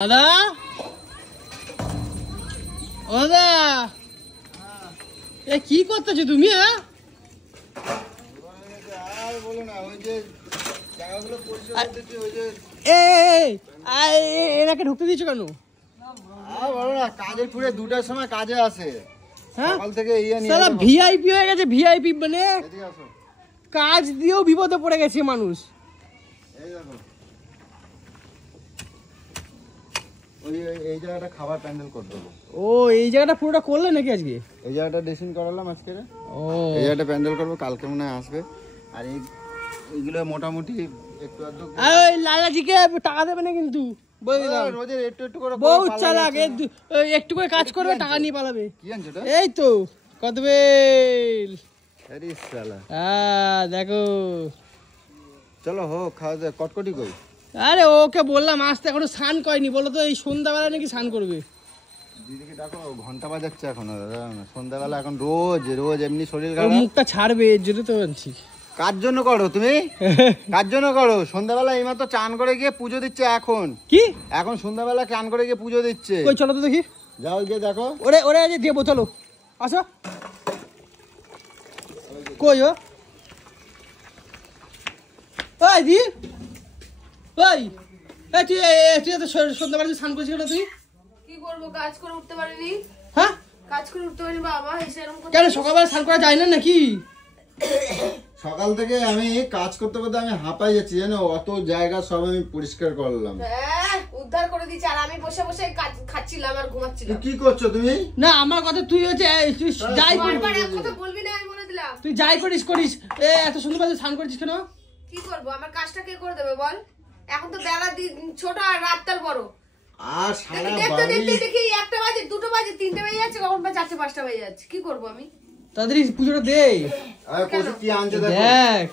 দাদা ও দাদা এ কি করতেছো তুমি? এনাকে ঢুকতে দিচ্ছ কেন? কাজের পুরে 2টার সময় কাজে আসে। হ্যাঁ সকাল থেকে ভিআইপি হয়ে গেছে। ভিআইপি মানে কাজ দিয়েও বিপদে পড়ে গেছে মানুষ। এই জায়গাটা খাবার প্যান্ডেল করে দেবো। ও এই জায়গাটা পুরোটা করলে নাকি আজকে? এই জায়গাটা ড্রেসিং করালাম আজকে। ও এই জায়গাটা প্যান্ডেল করবো, কালকে মনে হয় আসবে। আর এইগুলো মোটামুটি একটু আধটু। আর ওই লালাজিকে টাকা দেবে না কিন্তু বলে দিলাম। রোজের একটু একটু করে বহু চালাক, একটু করে কাজ করবে টাকা নিয়ে পালাবে। কি আনছো এটা? এই তো কদবেল। আরে শালা দেখো চলো হোক খাওয়া দাওয়া। কটকটি কই? আরে ওকে বললাম আসতে, এখনো স্নান করেনি। বলো তো এই সন্ধ্যাবেলা নাকি স্নান করবে? দিদিকে ডাকো, ঘন্টা বাজাচ্ছে এখন। সন্ধ্যাবেলা এখন রোজ রোজ এমনি শরীর খারাপ। মুখটা ছাড়বে এর জন্য তো বলছি। কার জন্য করো তুমি? কার জন্য করো? সন্ধ্যাবেলা এইমাত্র চান করে গিয়ে পুজো দিচ্ছে। এখন কি এখন সন্ধ্যাবেলা চান করে গিয়ে পুজো দিচ্ছে। কই চলো তো দেখি। যাও গিয়ে দেখো। ওরে ওরে আজ দেবো, চলো আসো। কই ও? ওই দি ওই তুই তো সন্ধ্যাবেলা স্নান করছিস না? তুই কি করবো? কাজ করে উঠতে পারিনি। হ্যাঁ কাজ করে উঠতে পারিনি বাবা। কেন সকালবেলা স্নান করা যায় না নাকি? সকাল থেকে আমি কাজ করতে করতে আমি হাঁপাই যাচ্ছি জানো। অত জায়গা সব আমি পরিষ্কার করলাম। হ্যাঁ উদ্ধার করে দিয়েছি। আর আমি বসে বসে খাচ্ছিলাম আর ঘুমাচ্ছিলাম। কি করছো তুমি? না আমার কথা তুই হচ্ছে তুই যাই বারবার এক কথা বলবি না, আমি বলে দিলাম। তুই যাই করিস এত সন্ধ্যাবেলা স্নান করছিস কেন? কি করবো? আমার কাজটা কে করে দেবে বল? এখন তো বেলা ছোট আর রাতটার বড়। আর সারা দেখতে বাড়ি দেখতে দেখি 1টা বাজে, 2টো বাজে, 3টে বেজে যাচ্ছে, কখন 4টে 5টা বেজে যাচ্ছে। কি করবো আমি? তাড়াতাড়ি পুজোটা দে। আরে কত কি আনছে দেখো। দেখ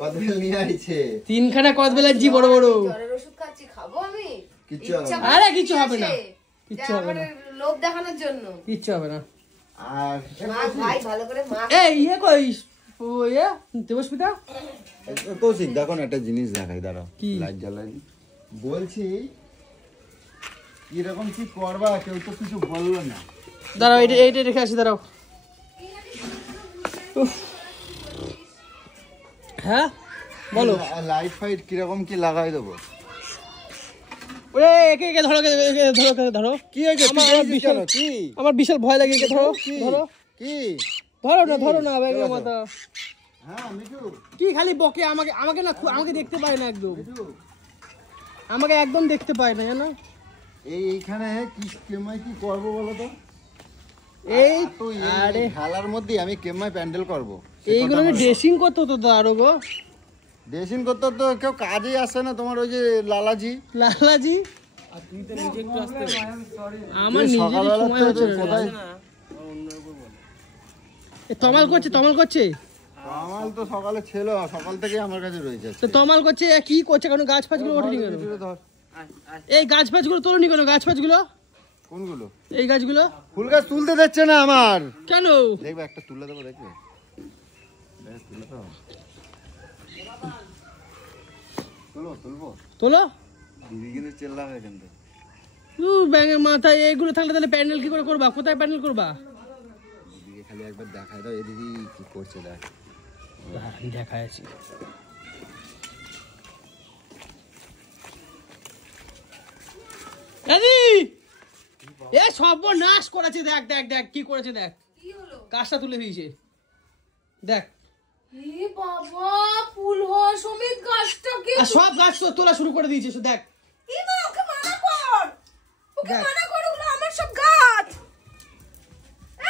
কদবেল নিয়ে আইছে। 3খানা কদবেল আনছি বড় বড়। জ্বরের ওষুধ খাচ্ছি, খাবো আমি? কিচ্ছু হবে না। আরে কিছু হবে না, কিচ্ছু হবে না, লোভ দেখানোর জন্য। কিচ্ছু হবে না। আর মাছ ভাই ভালো করে মাছ। এই কই দেবস্মিতা? কৌশিক দেখো না একটা জিনিস দেখাই, দাঁড়াও। কি? লাইট জ্বালাই বলছি। কিরকম কি করবা কেউ তো কিছু বললো না। দাঁড়াও এইটা রেখে আসি, দাঁড়াও। হ্যাঁ বলো। লাইট ফাইট কিরকম কি লাগাই দেবো? ওরে একে ধরো, ধরো। কি হয়েছে? আমার বিশাল ভয় লাগে। ধরো ধরো কি? ধরো না ব্যাগের মাথা। হ্যাঁ মিঠু কি খালি বকে আমাকে না, আমাকে দেখতে পায় না একদম। আমাকে একদম দেখতে পায় না জানো। এইখানে কি কেমাই কি করবো বলো তো? এই তুই আরে খেলার মধ্যে আমি কেমাই প্যান্ডেল করবো? এইগুলো ড্রেসিং করতে হতো তো আরো গো। ড্রেসিং করতে তো কেউ কাজেই আসে না। তোমার ওই যে লালাজি আমার নিজেরই সময় হচ্ছে না। তমাল করছে আমার তো সকালে ছিল, সকাল থেকে আমার কাছে রয়েছে। তো তমাল করছে কি করছে? কারণ গাছ ফাছগুলো ওঠেনি কেন? এই গাছ ফাছগুলো তোলনি কেন? গাছ ফাছগুলো কোনগুলো? এই গাছগুলো ফুল গাছ তুলতে দিচ্ছে না আমার। কেন? দেখবে একটা তুলে দেবো, দেখবে তোলো। দিদি কিন্তু চেল্লাবে কিন্তু। ব্যাঙের মাথায় এইগুলো থাকলে তাহলে প্যান্ডেল কি করে করবা? কোথায় প্যান্ডেল করবা? দিদিকে খালি একবার দেখাই দাও, এদিকে কি করছে দেখ। দেখায় আছি। এ সর্বনাশ করেছে। দেখ দেখ দেখ কি করেছে, দেখ কি হলো? গাছটা তুলে দিয়েছে। দেখ এ বাবা, ফুল হয় সমিত গাছটা কি? আর সব গাছ তো তোলা শুরু করে দিয়েছে। দেখ এই মা, ওকে মানা কর। ওকে দেখ। মানা কর, ওগুলো আমার সব গাছ।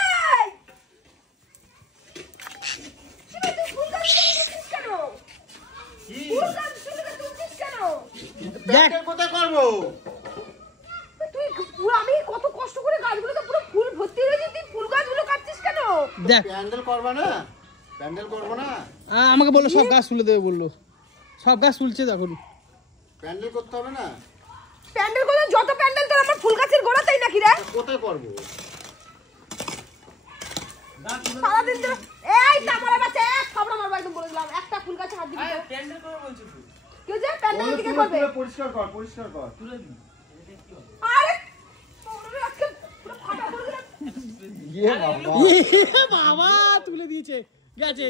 এই তুমি তো ফুল গাছ তুলছিস কেন? ফুল গাছ তুলছিস কেন? দেখ কোথায় করবো? তুই পুরো, আমি কত কষ্ট করে গাছগুলোতে পুরো ফুল ভর্তি হয়ে গেছে, তুই ফুল গাছগুলো কাটছিস কেন? দেখ প্যান্ডেল করবা না? প্যান্ডেল করবো না? আমাকে বললো সব গাছ তুলে দেবে, বললো সব গাছ তুলছে। দেখুন প্যান্ডেল করতে হবে না? প্যান্ডেল করে যত প্যান্ডেল তোর আমার ফুল গাছের গোড়াতেই নাকি রে? কোথায় করবো? সারাদিন ধরে এই তামারা বাচ্চা এক থাবড়া মারবা, একদম বলে দিলাম। একটা ফুল গাছে হাত দিবি। প্যান্ডেল করবো বলছি। কেউ যায় প্যান্ডেল দিকে করবে পরিষ্কার কর আরে তোমরা আজকে পুরো ফাটা করে দিলাম ইয়ে বাবা বাবা তুলে দিয়েছে গেছে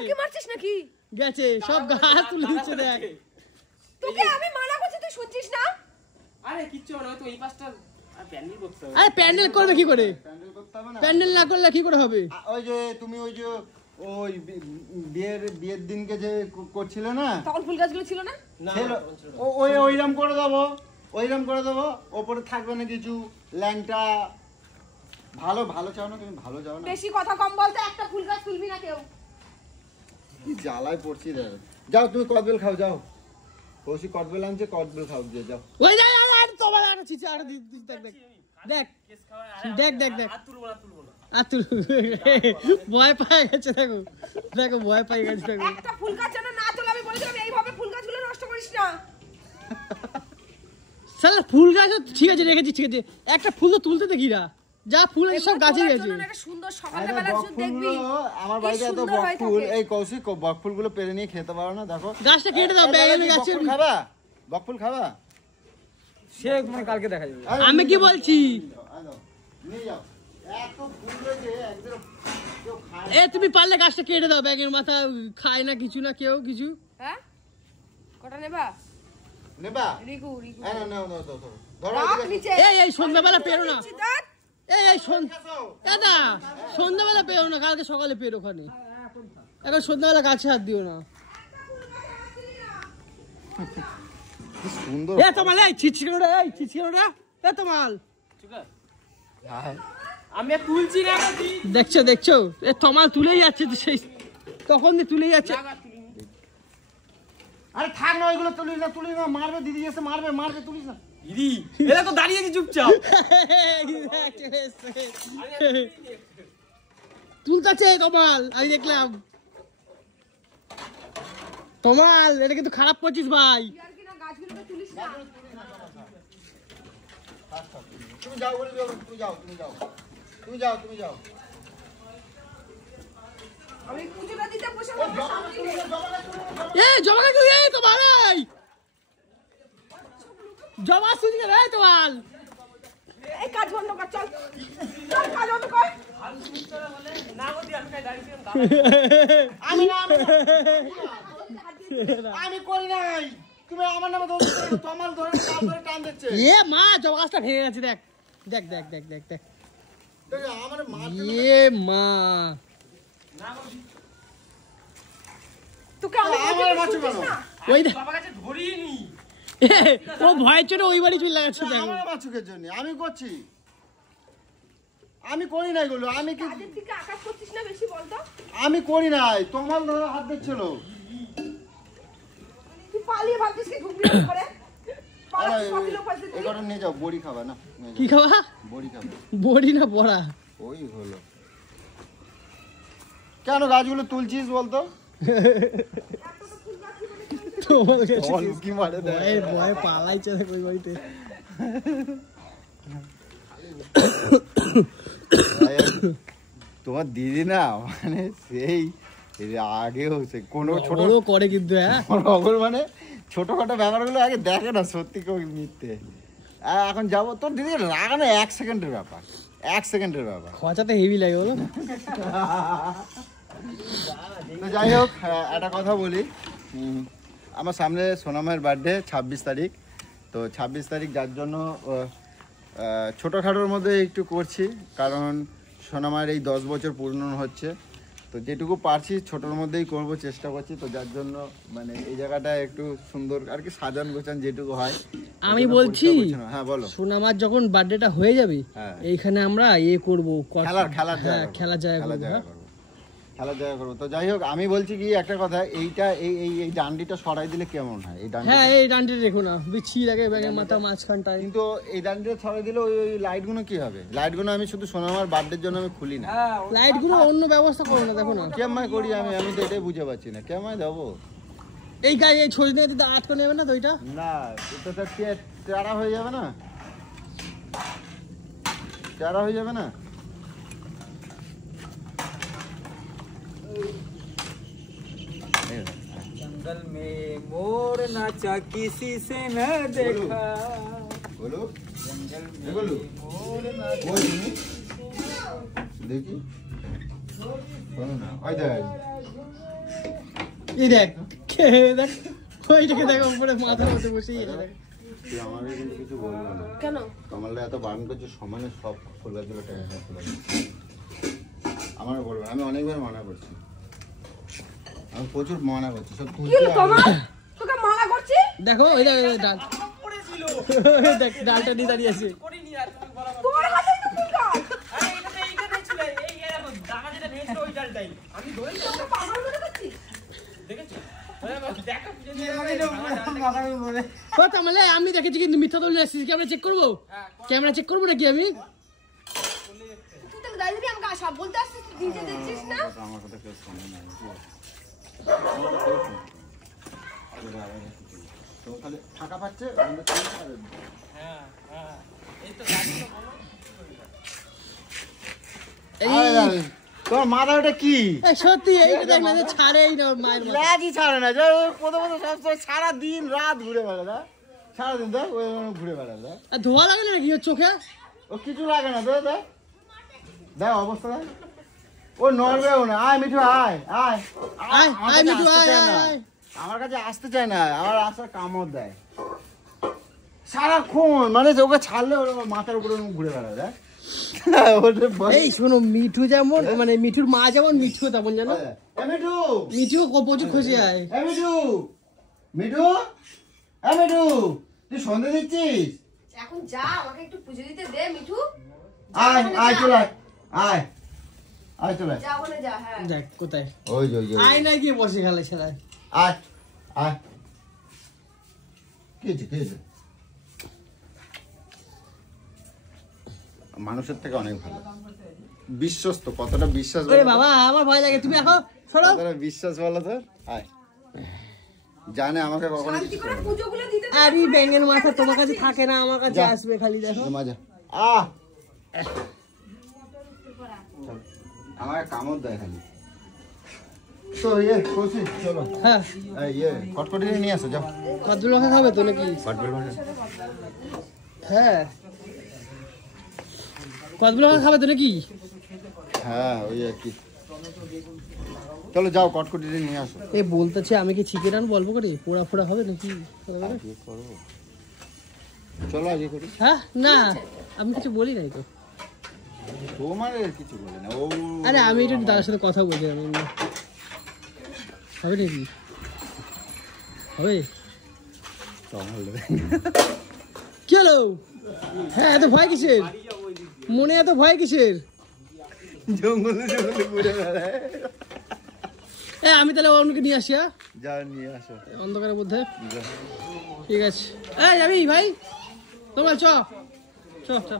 কি মারছিস নাকি গেছে সব গাছ তুলে দিচ্ছে দেখ তোকে আমি মানা করছি তুই শুনছিস না আরে কিচ্ছু না তো এই পাঁচটা আর প্যান্ডেল করতে হবে আরে প্যান্ডেল করবে কি করে প্যান্ডেল করতে হবে না প্যান্ডেল না করলে কি করে হবে ওই যে তুমি ওই যে ওই বিয়ের দিনকে যে করছিলে না তখন ফুল গাছগুলো ছিল না ওইরকম করে দেবো ওপরে থাকবে না কিছু ল্যাংটা ভালো চাও না তুমি ভালো চাও না বেশি কথা কম বলতে একটা ফুল গাছ তুলবি না কেউ কি জ্বালায় পড়ছি রে যাও তুমি কদবেল খাও যাও কৌশিক কদবেল আনছে কদবেল খাও দিয়ে যাও ওই দেখ আর তোমার আর চিচি আর দেখ দেখ কেস খাওয়া দেখ দেখ দেখ আর তুলবো না আর তুই ভয় পেয়ে গেছে দেখো ভয় পেয়ে গেছে দেখো একটা ফুল গাছ যেন না তোলা আমি বলেছিলাম এইভাবে ফুল গাছগুলো নষ্ট করিস না সালা ফুল গাছ ঠিক আছে রেখেছি ঠিক আছে একটা ফুল তো তুলতে দেখি না যা ফুল আছে সব গাছে তোলার গেছে জন্য একটা সুন্দর সকালবেলা শুধু দেখবি আমার বাড়িতে এত বকফুল এই কৌশিক বকফুল গুলো পেরে নিয়ে খেতে পারো না দেখো গাছটা কেটে দাও ব্যাগের গাছের খাবা বকফুল খাবা সে মানে কালকে দেখা যাবে আমি কি বলছি নিয়ে যাও এত ফুল রয়েছে একদম কেউ খায় এ তুমি পারলে গাছটা কেটে দাও ব্যাগের মাথা খায় না কিছু না কেউ কিছু হ্যাঁ কটা নেবা নেবা রিকু হ্যাঁ নাও ধরো রাখ নিচে এই সন্ধ্যাবেলা পেরো না নিচে ধর। এই দাদা সন্ধ্যাবেলা পেরো না কালকে সকালে পেরো ওখানে এখন সন্ধ্যাবেলা গাছে হাত দিও না কি সুন্দর এ তোমাল এই ছিচকিনো রে এ তোমাল আমি আর তুলছি না দেখছো এ তোমাল তুলেই যাচ্ছে তো সেই তখন দিয়ে তুলেই যাচ্ছে আরে থাক না ওইগুলো তুলিস না মারবে দিদি এসে মারবে তুলিস না দিদি এরা তো দাঁড়িয়ে আছে চুপচাপ তুলতাছে তোমাল আমি দেখলাম তোমাল এটা কিন্তু খারাপ করছিস ভাই ইয়ার কি না গাছগুলোকে তুলিস না তুমি যাও বলে তুমি যাও আমি পুজোটা দিতে বসে বসে শান্তি নেই। জমা কি তোমাল জমা শুনি রে তোমাল এই কাজ বন্ধ কর চল কাজ বন্ধ কর না গদি আমি কাই দাঁড়িয়েছিলাম আমি করি নাই তুমি আমার নামে তোমাল ধরে টান দিচ্ছে এ মা জমা গাছটা ভেঙে গেছে দেখ আমার এ মা তোকে আমি আমার বলছি মারছো তুই শুনছিস কেন? না? ওই বাবা কাছে ধরিয়ে নি ও ভয়ের চোটে ওই বাড়ি চলে যাচ্ছে দেখো আমার বাচ্চুকের জন্য আমি করছি আমি করি নাই গুলো আমি কি কাজের দিকে আকাশ করছিস না বেশি বলতো আমি করি নাই তোমাল ধরে হাত দিচ্ছিল তুই পালিয়ে ভাবছিস কি ঘুমবি করে এগারো নিয়ে যাও বড়ি খাবা না নিয়ে কি যাও। খাবা বড়ি খাবে বড়ি না বড়া ওই হলো কেন গাছগুলো তুলছিস বলতো তোমার কি মারে দেয় ভয় পালাইছে দেখ ওই বাড়িতে তোমার দিদি না মানে সেই আগেও সে কোনো ছোট ওরও করে কিন্তু হ্যাঁ রগর মানে ছোটখাটো ব্যাপারগুলো আগে দেখে না সত্যি কেউ মিথ্যে এখন যাবো তোর দিদি লাগানো 1 সেকেন্ডের ব্যাপার 1 সেকেন্ডের ব্যাপার খচাতে হেভি লাগে বলো তো যাই হোক একটা কথা বলি আমার সামনে সোনামের বার্থডে 26 তারিখ তো 26 তারিখ যার জন্য ছোটোখাটোর মধ্যে একটু করছি কারণ সোনামার এই 10 বছর পূর্ণ হচ্ছে তো যেটুকু পারছি ছোটোর মধ্যেই করব চেষ্টা করছি তো যার জন্য মানে এই জায়গাটা একটু সুন্দর আর কি সাজান গোছান যেটুকু হয় আমি বলছি হ্যাঁ বলো সোনামার যখন বার্থডেটা হয়ে যাবে হ্যাঁ। এইখানে আমরা করবো খেলার হ্যাঁ খেলার জায়গা করবো খেলার জায়গা করবো তো যাই হোক আমি বলছি কি একটা কথা এইটা এই ডান্ডিটা সরাই দিলে কেমন হয় এই ডান্ডি হ্যাঁ এই ডান্ডিটা রেখো না বিচ্ছি লাগে ব্যাগের মাথা মাঝখানটায় কিন্তু এই ডান্ডিটা ছড়াই দিলে ওই লাইটগুলো কি হবে লাইটগুলো আমি শুধু সোনামার বার্থডের জন্য আমি খুলি না লাইট গুলো অন্য ব্যবস্থা করো না দেখো না কেমন করি আমি তো এটাই বুঝে পাচ্ছি না কেমন দেবো এই গায়ে এই ছড়ি দিয়ে আটকে নেবে না তো ওইটা না এটা তো তেরা হয়ে যাবে না তেরা হয়ে যাবে না जंगल में मोर नाचा किसी से न देखा बोलो जंगल में बोलो मोर नाचा ওই তুমি দেখি শোনো না ওই দেখ এই দেখ দেখ ওইটাকে দেখ উপরে মাথার মধ্যে বসে দেখ তুই আমাকে কিন্তু কিছু বললো না কেন কমলদা এত বারণ করছে সমানে সব ফুল গাছগুলো টেনে নিয়ে ফুল আমার বলবো আমি অনেকবার মানা করছি আমি প্রচুর মানা করছি সব কি তুলতে হলো তোমার তোকে মানা করছি দেখো ওই দেখ ওই ডাল পড়েছিল দেখ ডালটা নিয়ে দাঁড়িয়ে আছে করিনি আর তুমি বলা তোমার হাতে তো ফুল গাছ আরে এইটা ছিল এই দেখো দাগা যেটা নিয়েছিল ওই ডালটাই আমি ধরে তোকে পাগল মনে করছিস দেখেছো দেখো ও তাহলে আমি দেখেছি কিন্তু মিথ্যা বলে আসছিস ক্যামেরা চেক করবো ক্যামেরা চেক করবো নাকি আমি তুই তো দাঁড়িয়ে আমাকে সব বলতে আসছিস তুই দিতে দিচ্ছিস না আমার কথা কেউ শোনে না তো তাহলে ফাঁকা পাচ্ছে হ্যাঁ হ্যাঁ এই তো তোমার মাথা ওটা কি এই সত্যি এইটা দেখ না ছাড়েই না ওর মায়ের মাথা। লাজই ছাড়ে না যে প্রথমত সবসময় সারাদিন রাত ঘুরে বেড়ায় সারাদিন দেখ ওই ঘুরে বেড়ায় আর ধোয়া লাগে না নাকি ওর চোখে ও কিছু লাগে না দেখ দেখ দেখ অবস্থা দেখ ও নড়বেও না আয় মিঠু আয় আয় আয় আমার আয় কাছে মিঠু আসতে আয় চায় না। আয় আমার কাছে আসতে চায় না আমার আসার কামড় দেয় সারাক্ষণ মানে ওকে ছাড়লে ওর মাথার উপরে ঘুরে বেড়ায় দেখ ওটা বল এই শোনো মিঠু যেমন মানে মিঠুর মা যেমন মিঠু তেমন জানো এ মিঠু মিঠু প্রচুর খুশি হয় এ মিঠু মিঠু এ মিঠু তুই সন্ধ্যে দিচ্ছিস এখন যা আমাকে একটু পুজো দিতে দে মিঠু আয় আয় চলে আয় আয় আয় চলে আয় যা ওখানে যা হ্যাঁ দেখ কোথায় ওই যে ওই যে আয় না গিয়ে বসে খেলে ছেলে আয় আয় কি হয়েছে মানুষের থেকে অনেক ভালো বিশ্বস্ত কতটা বিশ্বাস ওরে বাবা আমার ভয় লাগে তুমি এখন সরো কতটা বিশ্বাস বলো তো আয় জানে আমাকে কখনো শান্তি কিছু করে করে পুজোগুলো দিতে দে আরে ব্যাঙের মাথা তোমার কাছে থাকে না আমার কাছে আসবে খালি দেখো না মজা আমাকে কামড় দেয় খালি তো কৌশিক চলো হ্যাঁ কটকটি নিয়ে আসো যাও কতগুলো খাবে তো নাকি হ্যাঁ কতগুলো খাবে তো নাকি হ্যাঁ ওই আর কি চলো যাও কটকটি নিয়ে আসো এই বলতেছে আমি কি চিকেন আন বলবো করে পোড়া ফোড়া হবে নাকি আজকে করবো চলো আজকে করি হ্যাঁ না আমি কিছু বলি নাই তো তোমার আর কিছু বলে না ও আরে আমি একটু দাদার সাথে কথা বলছিলাম এমনি। হবে নাকি হবে কি হলো হ্যাঁ এত ভয় কিসের মনে এত ভয় কিসের জঙ্গলে ঘুরে বেড়ায় আমি তাহলে অন্যকে নিয়ে আসি হ্যাঁ যা নিয়ে আসো অন্ধকারের মধ্যে ঠিক আছে এই যাবি ভাই তোমরা চ চ চ